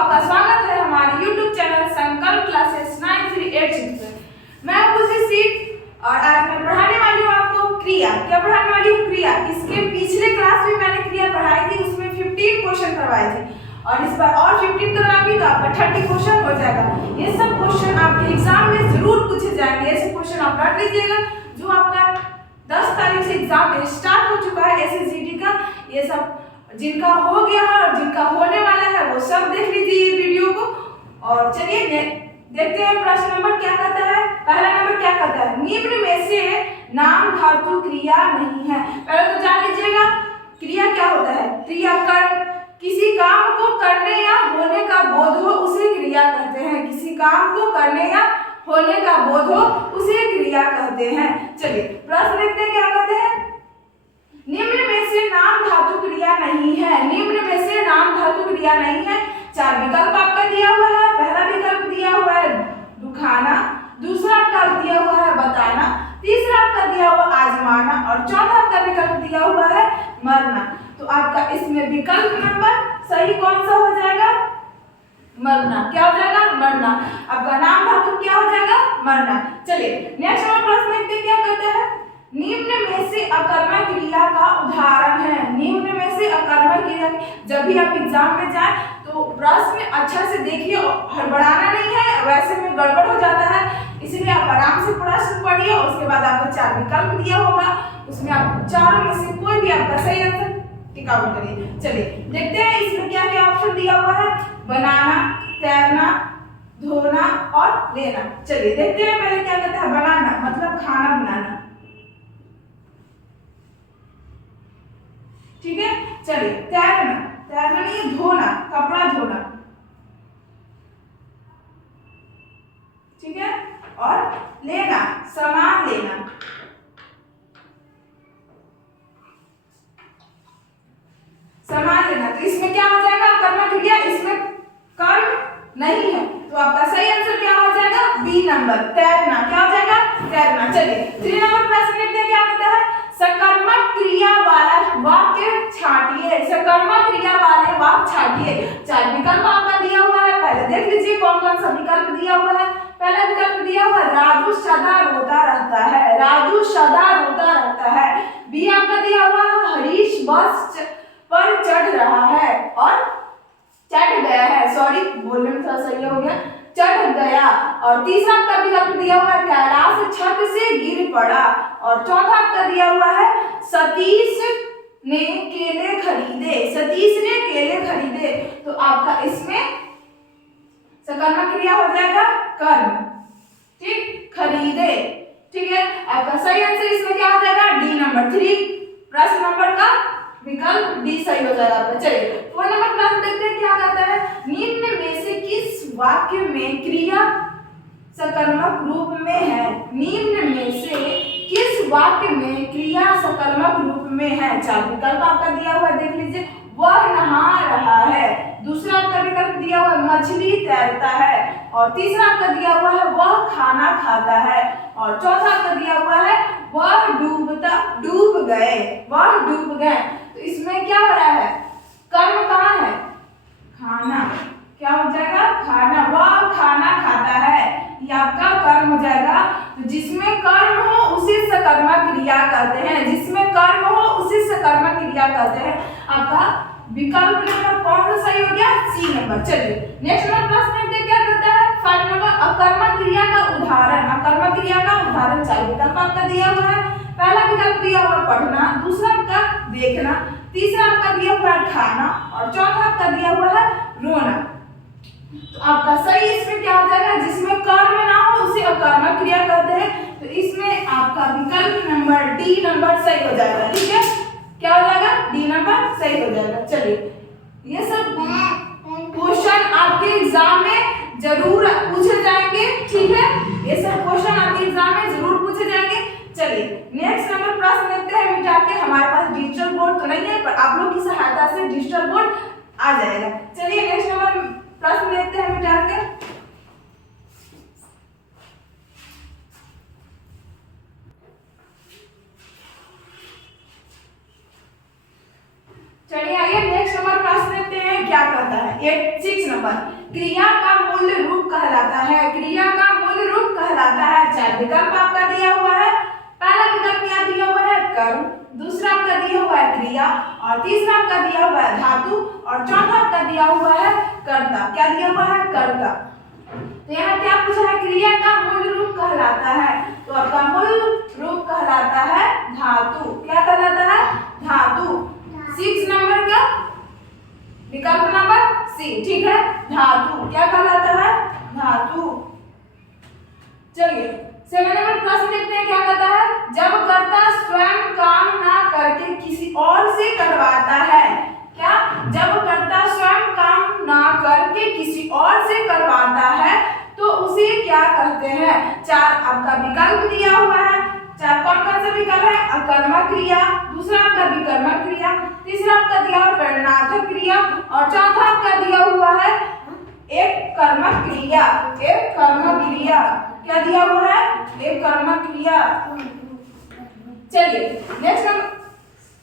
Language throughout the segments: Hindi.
आपका स्वागत है हमारे YouTube चैनल संकल्प क्लासेस 9386 में। मैं खुशी सीट और आज मैं पढ़ाने वाली हूँ आपको क्रिया। क्या पढ़ाने वाली हूँ? क्रिया। इसके पिछले क्लास में मैंने क्रिया पढ़ाई थी, उसमें 15 क्वेश्चन करवाए थे और इस बार और 15 कराऊंगी तो आपका 30 क्वेश्चन हो जाएगा। ये सब क्वेश्चन आपके एग्जाम में जरूर पूछे जाएंगे, ऐसे क्वेश्चन आप रट लीजिएगा। जो आपका 10 तारीख से एग्जाम स्टार्ट हो चुका है SSGD का, ये सब जिनका हो गया है और जिनका होने वाला है वो सब देख लीजिए ये वीडियो को। और चलिए देखते हैं प्रश्न नंबर क्या कहता है। पहला नंबर क्या कहता है? निम्न में से नाम धातु क्रिया नहीं है। पहले तो जान लीजिएगा क्रिया क्या होता है। क्रिया कर किसी काम को करने या होने का बोध हो उसे क्रिया कहते हैं। किसी काम को करने या होने का बोध हो उसे क्रिया कहते हैं। चलिए प्रश्न देखते हैं क्या कहते हैं। निम्न में से नाम धातु क्रिया नहीं है। निम्न में से नाम धातु क्रिया नहीं है। 4 विकल्प आपका दिया हुआ है। पहला विकल्प दिया हुआ है दुखाना, दूसरा आपका दिया हुआ है बताना, तीसरा आपका दिया हुआ आजमाना और चौथा आपका विकल्प दिया हुआ है मरना। तो आपका इसमें विकल्प नंबर सही कौन सा हो जाएगा? मरना। क्या हो जाएगा? मरना। आपका नाम धातु क्या हो जाएगा? मरना। चलिए नेक्स्ट प्रश्न देखते हैं क्या कहते हैं। निम्न में से अकर्मक क्रिया का उदाहरण है। निम्न में से अकर्मक क्रिया, जब भी आप एग्जाम में जाए तो प्रश्न अच्छा से देखिए, हड़बड़ाना नहीं है, वैसे में गड़बड़ हो जाता है, इसलिए आप आराम से प्रश्न पढ़िए और उसके बाद आपको 4 विकल्प दिया होगा, उसमें आप चारों में से कोई भी आपका सही आंसर टिक आउट करिए। चलिए देखते हैं इसमें क्या क्या ऑप्शन दिया हुआ है। बनाना, तैरना, धोना और लेना। चलिए देखते हैं पहले क्या कहता है। बनाना मतलब खाना बनाना, ठीक है। चलिए तैरना, तैरना नहीं, धोना, कपड़ा धोना, ठीक है। और लेना, सामान लेना, सामान लेना। तो इसमें क्या हो जाएगा? कर्म क्रिया, इसमें कर्म नहीं है, तो आपका सही आंसर क्या हो जाएगा? बी नंबर, तैरना। क्या हो जाएगा? तैरना। चलिए 3 नंबर प्रश्न देखते हैं क्या कहता है। सकर्मक क्रिया वाला वाक्य छांटिए। सकर्मक क्रिया वाले वाक्य छांटिए। 4 विकल्प आपका दिया हुआ है, पहले देख लीजिए कौन कौन सा विकल्प दिया हुआ है। पहला विकल्प दिया हुआ राजू सदा रोता रहता है। राजू सदा रोता रहता है। बी आपका दिया हुआ है हरीश बस पर चढ़ रहा है और चढ़ गया है, सॉरी बोलने में थोड़ा सही हो गया, चढ़ गया। और तीसरा आपका विकल्प दिया हुआ है कैलाश छत से गिर पड़ा। और चौथा आपका दिया हुआ है सतीश ने केले खरीदे। सतीश ने केले खरीदे। तो आपका इसमें सकर्मक क्रिया हो जाएगा कर्म, ठीक, खरीदे, ठीक है। आपका सही आंसर इसमें क्या हो जाएगा? डी नंबर 3, प्रश्न नंबर का विकल्प डी सही हो जाएगा आपका। चलिए 4 नंबर प्रश्न देखते हैं क्या कहता है। निम्न में से किस वाक्य में क्रिया सकर्मक रूप में है? निम्न में से किस वाक्य में क्रिया सकर्मक रूप में है? 4 विकल्प आपका दिया हुआ है, देख लीजिए। वह नहा रहा है, दूसरा आपका विकल्प दिया हुआ है मछली तैरता है, और तीसरा आपका दिया हुआ है वह खाना खाता है, और चौथा आपका दिया हुआ है वह डूब गए, वह डूब गए। तो इसमें क्या हो रहा है? कर्म कहाँ है? खाना। क्या हो जाएगा? खाना। वह खाना खाता है, ये आपका कर्म हो जाएगा। तो जिसमें कर्म हो उसी सकर्मक क्रिया कहते हैं। जिसमें कर्म हो उसी सकर्मक क्रिया कहते हैं। आपका विकल्प नंबर कौन सा सही हो गया? C number. चलिए नेक्स्ट नंबर प्रश्न देखते क्या करता है। 5 नंबर अकर्मक क्रिया का उदाहरण। अकर्मक क्रिया का उदाहरण 4 विकल्प आपका दिया हुआ है। पहला विकल्प दिया हुआ पढ़ना, दूसरा आपका देखना, तीसरा आपका दिया हुआ है खाना और चौथा आपका दिया हुआ है रोना। तो आपका सही इसमें क्या हो जाएगा? जिसमें कर्म ना हो उसे अकर्मक क्रिया कहते हैं। तो इसमें आपका विकल्प नंबर डी नंबर सही हो जाएगा, ठीक है। क्या हो जाएगा? डी नंबर सही हो जाएगा। चलिए ये सब क्वेश्चन आपके एग्जाम में जरूर पूछे जाएंगे, ठीक है। ये सब क्वेश्चन आपके एग्जाम में जरूर पूछे जाएंगे। चलिए नेक्स्ट नंबर प्रश्न देखते हैं मिटा के। हमारे पास डिजिटल बोर्ड तो नहीं है, पर आप लोग की सहायता से डिजिटल बोर्ड आ जाएगा। चलिए नेक्स्ट नंबर प्रश्न देखते हैं मिटा के। चलिए आइए नेक्स्ट नंबर प्रश्न देखते हैं क्या कहता है? 6 नंबर, क्रिया का मूल रूप कहलाता है। क्रिया का मूल रूप कहलाता है। 4 विकल्प आपका दिया हुआ है। पहला विकल्प क्या दिया हुआ है? कर्म, दूसरा आपका दिया हुआ है क्रिया, और तीसरा आपका दिया हुआ है धातु, और चौथा आपका दिया हुआ है कर्ता। क्या दिया हुआ है? कर्ता। तो यहाँ क्या पूछा है? क्रिया का मूल रूप कहलाता है, तो आपका मूल रूप कहलाता है धातु। क्या कहलाता है? धातु। 6 नंबर का विकल्प नंबर सी, ठीक है, धातु। क्या कहलाता है? धातु। चलिए 7 नंबर प्रश्न देखते हैं, क्या कहता है? जब कर्ता स्वयं काम ना करके किसी और से करवाता है। क्या? जब कर्ता स्वयं काम ना करके किसी और से करवाता है तो उसे क्या कहते हैं? 4 आपका विकल्प दिया हुआ है। 4 कौन कौन से विकल्प है? अकर्मक क्रिया, दूसरा आपका विकर्मक क्रिया, तीसरा आपका दिया हुआ प्रेरणार्थक क्रिया, और चौथा आपका दिया हुआ है एक कर्मक क्रिया। एक कर्मक क्रिया। क्या दिया हुआ है? एक कर्मक क्रिया। चलिए नेक्स्ट नंबर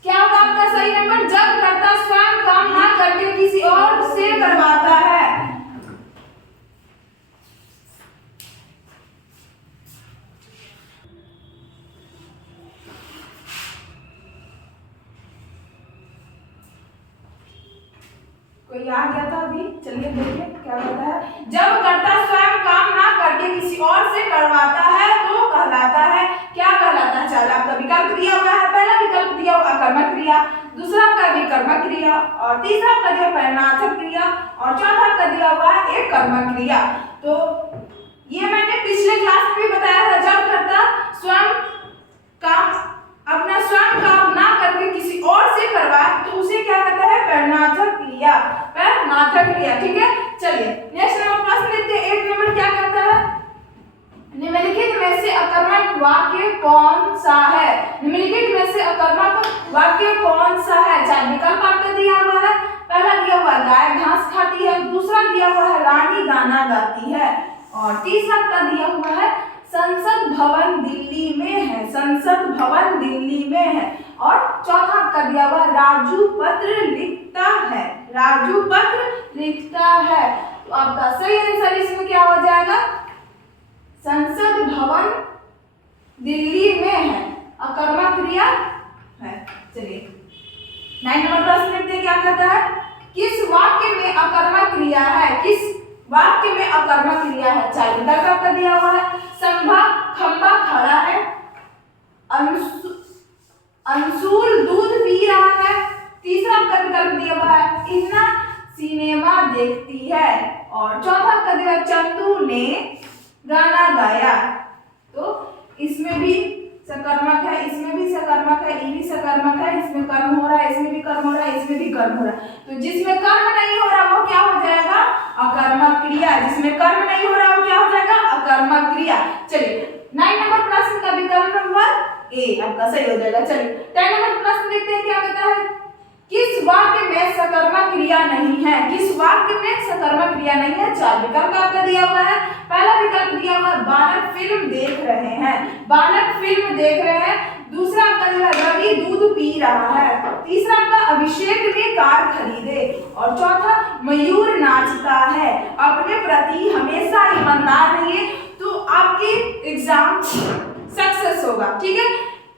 क्या होगा आपका सही नंबर? जब कर्ता स्वयं काम ना करके किसी और से करवाता है। कोई आ गया था अभी? चलिए देखिए क्या कहता है। जब कर्ता स्वयं काम ना करके किसी और से करवाता है तो कहलाता है। क्या कहलाता है? चल आपका विकल्प दिया हुआ है। पहला विकल्प दिया हुआ कर्मक क्रिया, दूसरा आपका विकर्मक क्रिया, और तीसरा आपका दिया प्रेरणार्थक क्रिया, और चौथा आपका दिया हुआ है एक कर्मक क्रिया। तो ये मैंने पिछले क्लास में भी बताया था। जब कर्ता स्वयं काम अपना स्वयं काम ना करके किसी और से करवाए तो उसे क्या कहता है? प्रेरणार्थक क्रिया। प्रेरणार्थक क्रिया, ठीक है। चलिए नेक्स्ट नंबर प्रश्न देखते हैं। 8 नंबर क्या कहता है? निम्नलिखित में से अकर्मक वाक्य कौन सा है? निम्नलिखित में से अकर्मक वाक्य कौन सा है? 4 विकल्प आपको दिया हुआ है। पहला दिया हुआ है गाय घास खाती है, दूसरा दिया हुआ है रानी गाना गाती है, और तीसरा आपका दिया हुआ है संसद भवन दिल्ली में है। संसद भवन दिल्ली में है, और चौथा आपका दिया हुआ राजू पत्र लिखता है। राजू पत्र लिखता है। तो आपका सही आंसर इसमें क्या हो जाएगा? संसद भवन दिल्ली में है, अकर्मक क्रिया है। चलिए 9 नंबर प्रश्न देखते हैं, क्या कहता है? किस वाक्य में अकर्मक क्रिया है? किस वाक्य में अकर्मक क्रिया है? 4 विकल्प आपका दिया हुआ है। संभा खंबा खड़ा है, अंशुल दूध पी रहा है, तीसरा आपका विकल्प दिया हुआ है इन्ना सिनेमा देखती है, और चौथा आपका दिया हुआ चंदू ने गाना गाया। तो इसमें भी सकर्मक है, इसमें भी सकर्मक है, ये भी सकर्मक है, इसमें कर्म हो रहा है, इसमें भी कर्म हो रहा है, इसमें भी कर्म हो रहा है। तो जिसमें कर्म नहीं हो रहा वो क्या हो जाएगा? अकर्मक क्रिया। जिसमें कर्म नहीं हो रहा वो क्या हो जाएगा? अकर्मक क्रिया। चलिए 9 नंबर प्रश्न का विकल्प नंबर ए आपका सही हो जाएगा। चलिए 10 नंबर प्रश्न देखते हैं, क्या कहता है? किस वाक्य में सकर्मक क्रिया नहीं है? किस वाक्य में सकर्मक क्रिया नहीं है? 4 विकल्प आपका दिया हुआ है। पहला विकल्प दिया हुआ है बालक फिल्म देख रहे हैं। बालक फिल्म देख रहे हैं। दूसरा आपका दिया है रवि दूध पी रहा है। तीसरा आपका अभिषेक ने कार खरीदे, और चौथा मयूर नाचता है। अपने प्रति हमेशा ईमानदार रहिए तो आपके एग्जाम सक्सेस होगा, ठीक है।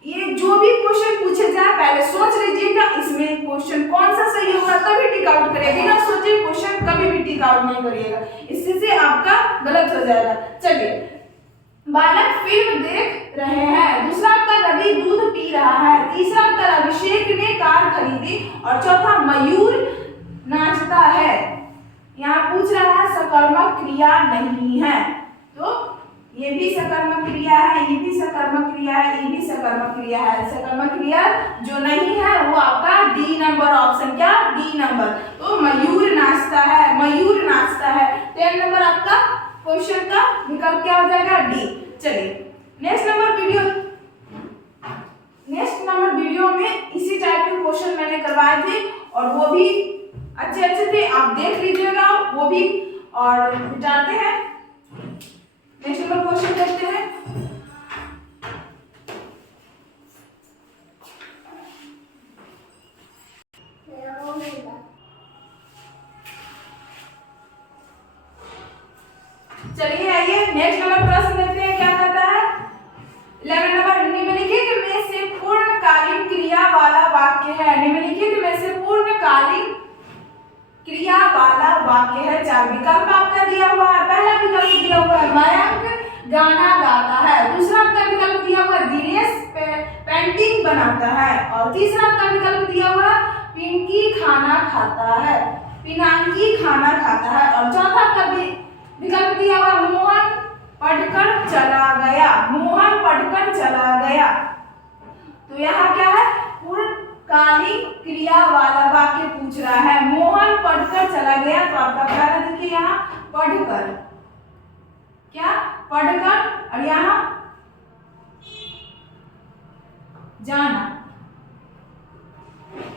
ये जो भी क्वेश्चन पूछे जाए पहले सोच लीजिएगा इसमें क्वेश्चन कौन सा सही होगा, तभी टिक आउट करिएगा। बिना सोचे क्वेश्चन कभी भी टिक आउट नहीं करिएगा, इससे से आपका गलत हो जाएगा। चलिए बालक फिल्म देख रहे हैं, दूसरा आपका रवि दूध पी रहा है, तीसरा आपका अभिषेक ने कार खरीदी, और चौथा मयूर नाचता है। यहाँ पूछ रहा है सकर्मक क्रिया नहीं है, तो ये भी सकर्मक क्रिया है, ये भी सकर्मक क्रिया है, ये भी सकर्मक क्रिया है। सकर्मक क्रिया जो नहीं है वो आपका डी नंबर ऑप्शन, क्या डी नंबर। तो मयूर नाचता है, मयूर नाचता है। 10 नंबर आपका क्वेश्चन का विकल्प क्या हो जाएगा? डी। चलिए नेक्स्ट नंबर वीडियो में इसी टाइप के क्वेश्चन मैंने करवाए थे, और वो भी अच्छे थे, आप देख लीजिएगा वो भी, और जानते हैं। नेक्स्ट नंबर क्वेश्चन देखते हैं। चलिए आइए नेक्स्ट नंबर प्रश्न देखते हैं क्या कहता है। 11 नंबर, निम्नलिखित में से पूर्णकालीन क्रिया वाला वाक्य है। निम्नलिखित में से पूर्णकालीन क्रिया वाला वाक्य है। 4 विकल्प आपका दिया हुआ है। पहला विकल्प दिया हुआ है मयंक गाना गाता है। दूसरा आपका विकल्प दिया हुआ है दिनेश पेंटिंग बनाता है। और तीसरा आपका विकल्प दिया हुआ है पिंकी खाना खाता है, पिनाकी खाना खाता है। और चौथा आपका विकल्प दिया हुआ मोहन पढ़कर चला गया, मोहन पढ़कर चला गया। तो यहाँ क्या है, पूर्णकालीन क्रिया वाला वाक्य पूछ रहा है। मोहन पढ़कर चला गया, तो आपका पहला देखिए यहाँ पढ़कर, क्या पढ़कर, और यहाँ जाना।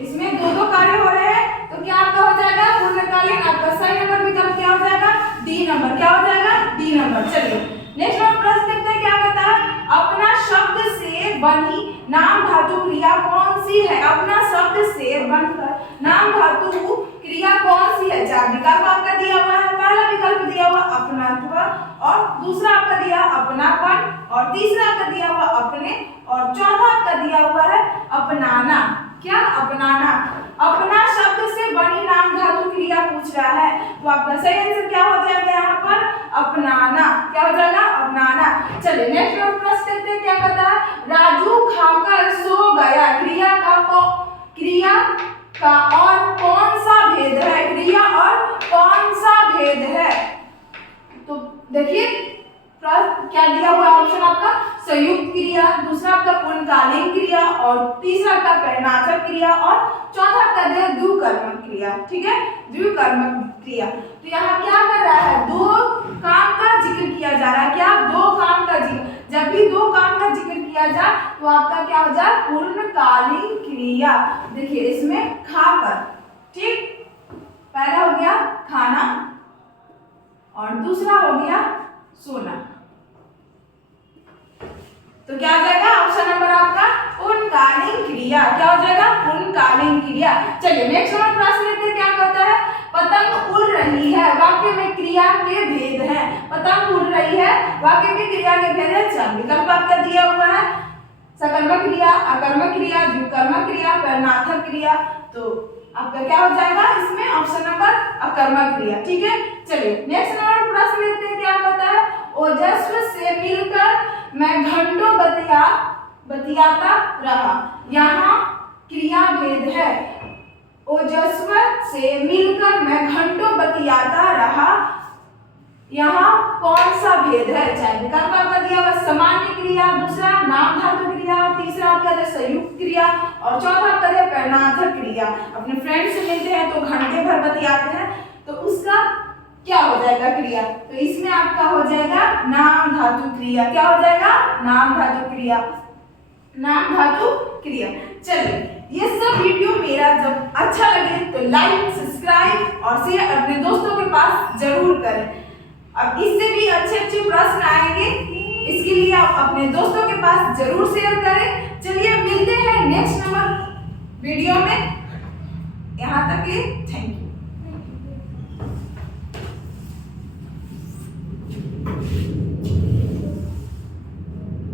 इसमें दो कार्य हो रहे हैं, तो क्या आपका हो जाएगा पूर्णकालीन। आपका सही नंबर विकल्प क्या हो जाएगा, डी नंबर। क्या हो जाएगा, डी नंबर। चलिए नेक्स्ट नंबर प्रश्न देखते हैं क्या कहता है। अपना शब्द से बनी नाम धातु क्रिया कौन सी है। अपना शब्द से बनकर नाम धातु क्रिया कौन सी है। 4 विकल्प आपका दिया हुआ है। पहला विकल्प दिया हुआ अपनात्व, और दूसरा आपका दिया अपनापन, और तीसरा आपका दिया हुआ अपने, और चौथा आपका दिया हुआ है अपनाना। क्या, अपनाना। अपना शब्द से बनी नाम धातु क्रिया पूछ रहा है, तो आपका सही आंसर क्या हो जाएगा यहाँ पर, अपनाना। क्या हो जाएगा, अपनाना। चलिए नेक्स्ट प्रश्न देखते हैं क्या कहता है। राजू खाकर सो गया, क्रिया का और कौन सा भेद है। क्रिया और कौन सा भेद है। तो देखिए क्या दिया हुआ ऑप्शन आपका संयुक्त क्रिया, दूसरा आपका पूर्णकालीन क्रिया, और तीसरा आपका परिणामक क्रिया, और चौथा आपका द्विकर्मक क्रिया। ठीक है, द्विकर्मक क्रिया। तो यहाँ क्या कर रहा है, 2 काम का जिक्र किया जा रहा है। क्या, 2 काम का जिक्र। जब भी 2 काम का जिक्र किया जाए तो आपका क्या हो जाए, पूर्णकालीन क्रिया। देखिए इसमें खाकर, ठीक, पहला हो गया खाना, और दूसरा हो गया सोना। तो क्या हो जाएगा ऑप्शन नंबर आपका पूर्णकालीन क्रिया। क्या हो जाएगा, पूर्णकालीन क्रिया। चलिए नेक्स्ट नंबर प्रश्न लेते हैं क्या कहता है। पतंग उड़ रही है, वाक्य में क्रिया के भेद हैं। पतंग उड़ रही है, वाक्य में क्रिया के भेद हैं। 4 विकल्प आपका दिया हुआ है। सकर्मक क्रिया, अकर्मक क्रिया, द्विकर्मक क्रिया, परिणामक क्रिया। तो आपका क्या हो जाएगा इसमें ऑप्शन नंबर अकर्मक क्रिया। ठीक है, चलिए नेक्स्ट नंबर प्रश्न लेते हैं क्या कहता है। ओजस्व से मिलकर मैं घंटों बतियाता रहा। यहाँ क्रिया भेद है। ओजस्व से मिलकर मैं घंटों बतियाता रहा, यहाँ कौन सा भेद है। 4 विकल्प आपका दिया हुआ, सामान्य क्रिया, दूसरा नाम धातु क्रिया, तीसरा आपका है संयुक्त क्रिया, और चौथा आपका है परिणामक क्रिया। अपने फ्रेंड से मिलते हैं तो घंटे भर बतियाते हैं, तो उसका क्या हो जाएगा क्रिया। तो इसमें आपका हो जाएगा नाम धातु क्रिया। क्या हो जाएगा, नाम धातु क्रिया, नाम धातु क्रिया। चलिए ये सब वीडियो मेरा जब अच्छा लगे तो लाइक, सब्सक्राइब और शेयर अपने दोस्तों के पास जरूर करें। अब इससे भी अच्छे प्रश्न आएंगे, इसके लिए आप अपने दोस्तों के पास जरूर शेयर करें। चलिए मिलते हैं नेक्स्ट नंबर वीडियो में। यहाँ तक के थैंक यू।